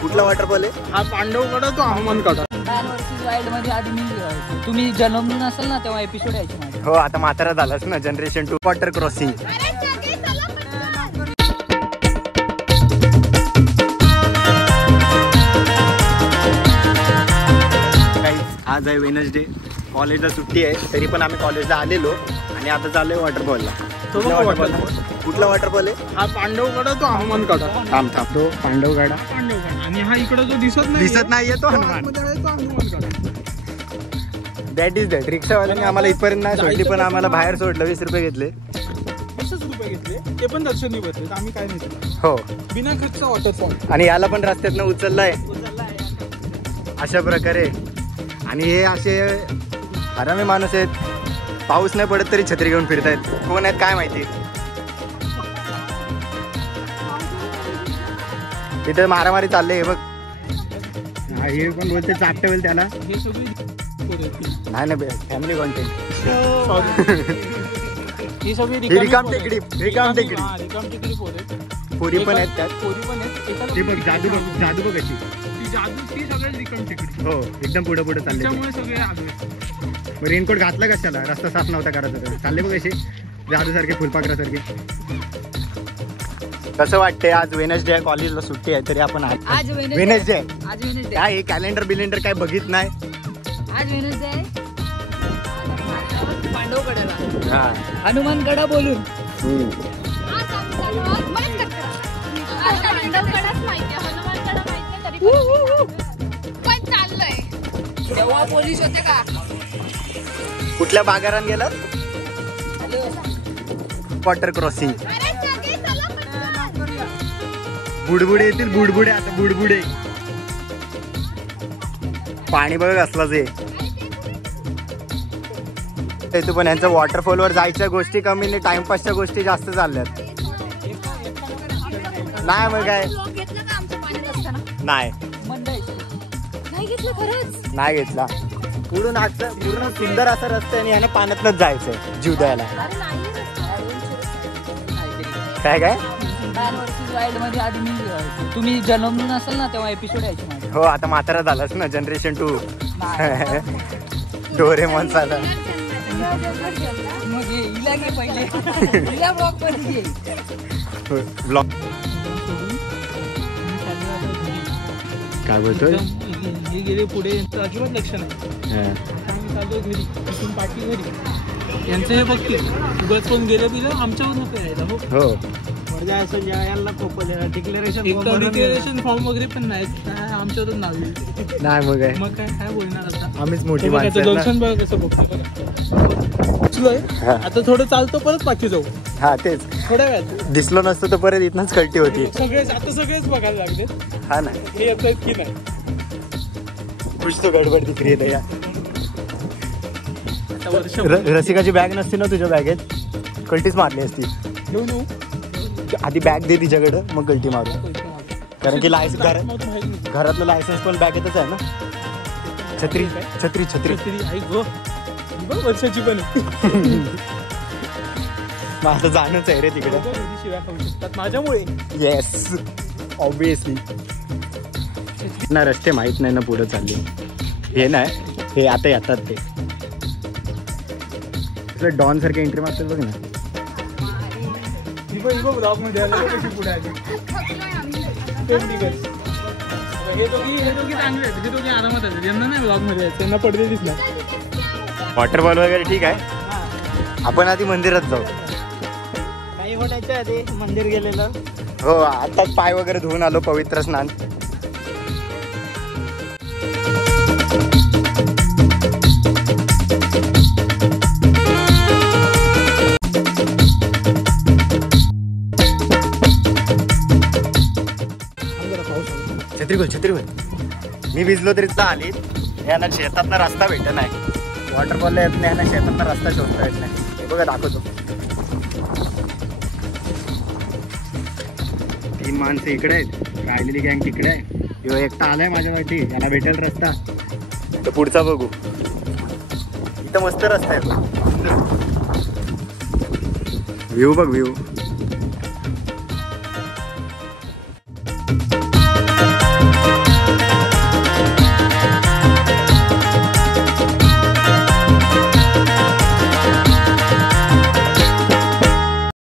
कुठला वॉटरफॉल आहे हा? पांडवकडा तो हनुमानकडा. मॅन वर्सेस वाईल्ड मध्ये आधी मी तुम्ही जन्मून असेल ना तेव्हा एपिसोड यायचे माझे. हो आता म्हातारा झालास ना. Generation 2 water crossing. आज आहे वेनसडे. कॉलेजला सुट्टी आहे तरी पण आम्ही कॉलेजला आलेलो आणि आता चाललोय वॉटरफॉलला. कुठला वॉटरफॉल आहे? हा पांडवकडा तो हनुमानकडा. थांब तो पांडवगडा. आणि हा इकडे जो दिसत नाहीये तो हनुमान. That is that. रिक्षावाल्याने आम्हाला इथपर्यंत नाही सोडली पण आम्हाला बाहेर सोडलं. 20 रुपये घेतले. 20 रुपये घेतले ते पण दर्शनी बसले. आम्ही काय नाही. हो बिना खर्चचा वॉटरफॉल. आणि याला पण रस्त्यातनं उचललाय अशा प्रकारे. आणि हे असे हरामी माणूस आहेत. पाऊस नाही पडत तरी छत्री घेऊन फिरतायत. कोण आहेत काय माहिती. तिथे मारामारी चालले. हे बघ हे पण बोलते चापटे होईल त्याला. हे सगळी नाही फॅमिली कॉन्टेंट. ही सगळी रिकाम टेकडी. पोरी पण आहेत त्यात. ते बघ जादू बघ कशी. ती सगळ्यात रिकाम टेकडी. हो एकदम पुढे चालले. त्यामुळे सगळे आले. रेनकोट घातला कशाला? रस्ता साफ नव्हता करायचा. चालले बघ कसे जादू सारखे फुलपाखरासारखे. कसं वाटतंय? आज वेनसडे आहे. कॉलेजला सुट्टी आहे तरी आपण आज वेनसडे आहे. आज वेनसडे काय हे कॅलेंडर बिलेंडर काय बघित नाही. आज वेनसडे आहे. पांडवकड्याला हनुमानकडा बोलून तेव्हा पोलीस होते का? कुठल्या बागारात गेलात? Water crossing. बुडबुडे येतील. बुडबुडे आता बुडबुडे. पाणी बघ असलाच आहे. तू पण यांचं वॉटरफॉल वर जायच्या गोष्टी कमी नाही. टाइमपासच्या गोष्टी जास्त चालल्यात. नाही मग काय नाही घेतला. पूर्ण सुंदर असा रस्ता आणि यानं पाण्यातच जायचंय जीव द्यायला. काय मॅन वर्सेस वाईल्ड मध्ये आधी मी तुम्ही जन्मून असेल ना तेव्हा एपिसोड यायचे माझे. हो आता म्हातारा झालास ना. जनरेशन 2 डोरेमॉन झाला. मग हिला घे पहिले. हिला ब्लॉग मध्ये घे. ब्लॉग काय बोलतोय? हे गेले पुढे. अजिबात लक्ष नाही. आम्ही चालतो घरी. तिथून पाठी घरी. यांचं हे बघते उगाच कोण गेलं तिला आमच्यावर नको यायला. हो डिक्लेरेशन फॉर्म वगैरे पण नाही. आमच्यावरच नाव येईल. नाही मग मग काय बोलणार आता. आम्हीच मोठी जंक्शन बघा कसं बघतो. आता थोडं चालतो परत पाठी जाऊ. हा तेच थोड्या वेळात दिसलो नसतं तर परत इथनच कल्टी होती. सगळेच बघायला लागले. हा ना हे येत आहेत की नाही. कुछ तो गडबड दिख रही है. रसिकाची बॅग नसती ना तुझ्या बॅगेत कल्टीच मारली असती. घेऊन येऊ. आधी बॅग दे तिच्याकडं मग कल्टी मारू. कारण की घरातलं लायसन्स पण बॅगेतच आहे ना. छत्री छत्री छत्री आई गो वर्षाची पण. माझं जाणंच आहे रे तिकडे. शिव्या खाऊ शकतात माझ्यामुळे. Yes obviously. ना रस्ते माहित नाही ना पुढे चालले. हे नाही हे आता येतात ते डॉन सारखे एंट्री मारतात बघ ना. ब्लॉग मध्ये आले पुढे आले. हे दोघी चांगले आहेत. हे दोघी आरामात आहेत. यांना नाही ब्लॉग मध्ये त्यांना पडदे दिसला. वॉटरफॉल वगैरे ठीक आहे. आपण आधी मंदिरात जाऊ. काही होण्याचं आधी मंदिर गेलेलं. हो आताच पाय वगैरे धुवून आलो. पवित्र स्नान. छत्री बोल. मी भिजलो तरी आली. यांना शेतातला रस्ता भेटत नाही. वॉटरफॉलला येत नाही. यांना शेतातला रस्ता शोधता येत नाही. हे बघा दाखवतो. 3 माणसं इकडे आहेत. राहिलेली गँग तिकडे आहे. ह्यो एकटा आलाय माझ्यासाठी. याला भेटेल रस्ता तर पुढचा बघू. इथं मस्त रस्ता आहे. व्ह्यू बघ व्ह्यू.